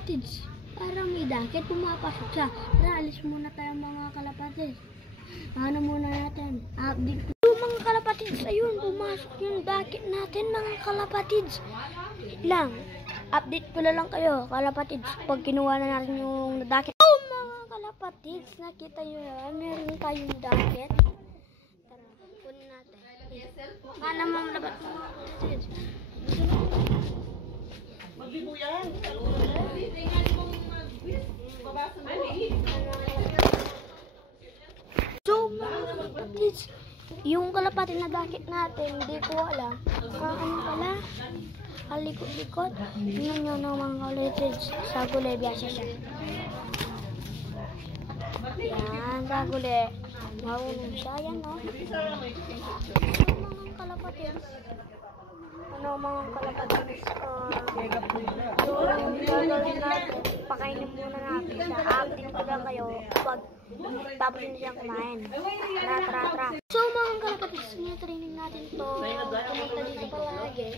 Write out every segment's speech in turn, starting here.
kalapatids, parang may dakit, pumapasok siya. Tara, alis muna tayo mga kalapatids. Ano muna natin? Update ko. Mga kalapatids, ayun, pumasok yung dakit natin mga kalapatids. Lang, update ko na lang kayo, kalapatids, pag kinuha na natin yung dakit. Oh, mga kalapatids, nakita nyo na, meron tayong dakit. Tara, kunin natin. Mana mamalabat mga kalapatids. Magbibo yan. So, mga kalapatids, yung kalapatid na dakit natin, hindi ko alam. Ano pala? Halikot-likot. Tingnan nyo ng mga kalapatids. Sa gulay, biyasa siya. Yan, sa gulay. Marunong siya, yan, no? So, mga kalapatids. Ano mga kalapatids? So, gagawin natin. Pakainin muna natin siya. Update ko lang kayo pag tapos na siyang kumain. Tara. So mga kalapatids, training natin to. Pumunta dito palagi.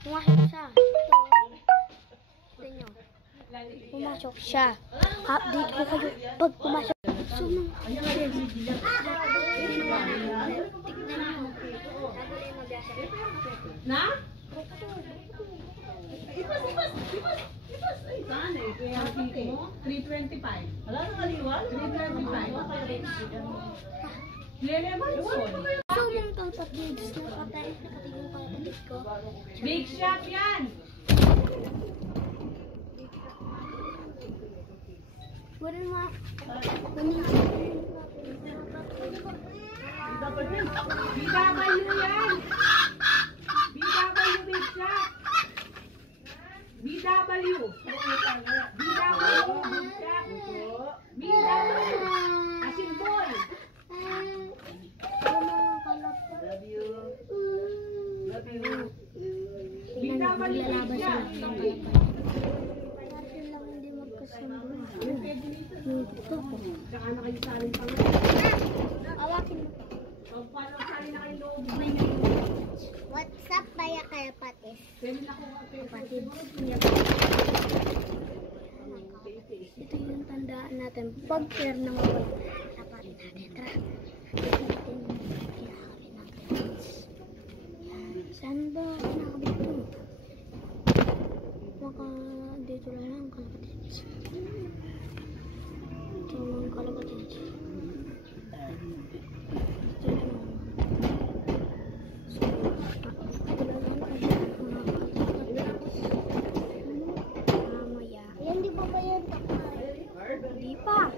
Pumasok siya. Ito nyo. Pumasok siya. Update ko kayo pag pumasok. So, Na? Ipas. Ay, saan eh? Kaya mo? 325. Wala nang aliwan? 325. Lele Manson. So, mga kalapatids, nakatigong kalapatids ko. Big shop yan! Wala nga. BW yan! BW Big Shop! BW! BW! Asimbol! BW Big Shop! Tsaka na kayo salin pang Awakin mo. paano salin na kayo loob? What's up, kaya kalapatids? Pwede na kung Kalapatids. Ito yung tandaan natin. Pag pair na mawala, kalapatid natin. Tara. Ito yung kinakabit ng kalapatids. Saan ba kinakabit ito? Baka dito lang kalapatids. Ito yung kalapatids. Hindi pa.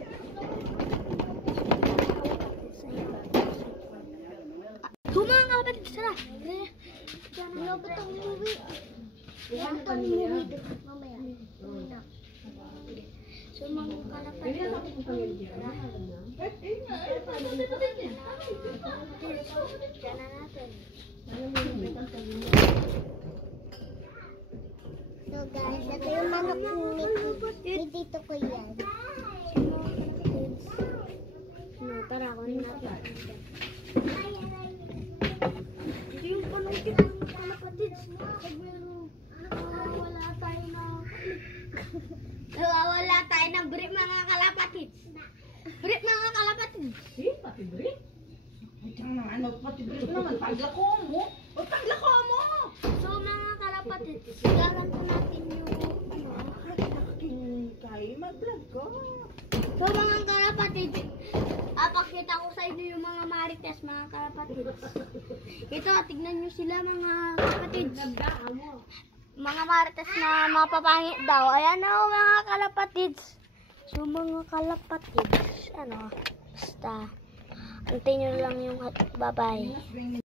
Mga kalapatids, tara. Malapit ang umuwi. Malapit ang umuwi. Mamaya. So, mga kalapatids. Diyan na natin. So guys, ito yung manok ni Tito ko yan. Tara, kunin natin. Ito yung panungkit ng kalapatids. Pag meron, nawawala tayo ng brief mga kalapatids. Brief mga kalapatids. Pati brief? Ano, pati brief naman. Paglako mo. O, paglako mo! So mga kalapatids, sigaran ko natin yung Kay, mag-vlog ko. So mga kalapatids, pakita ko sa inyo yung mga marites mga kalapatids. Ito, tignan nyo sila mga kalapatids. Mga marites na mapapangit daw. Ayan o mga kalapatids. So mga kalapatids, basta, antayin nyo lang yung bye-bye.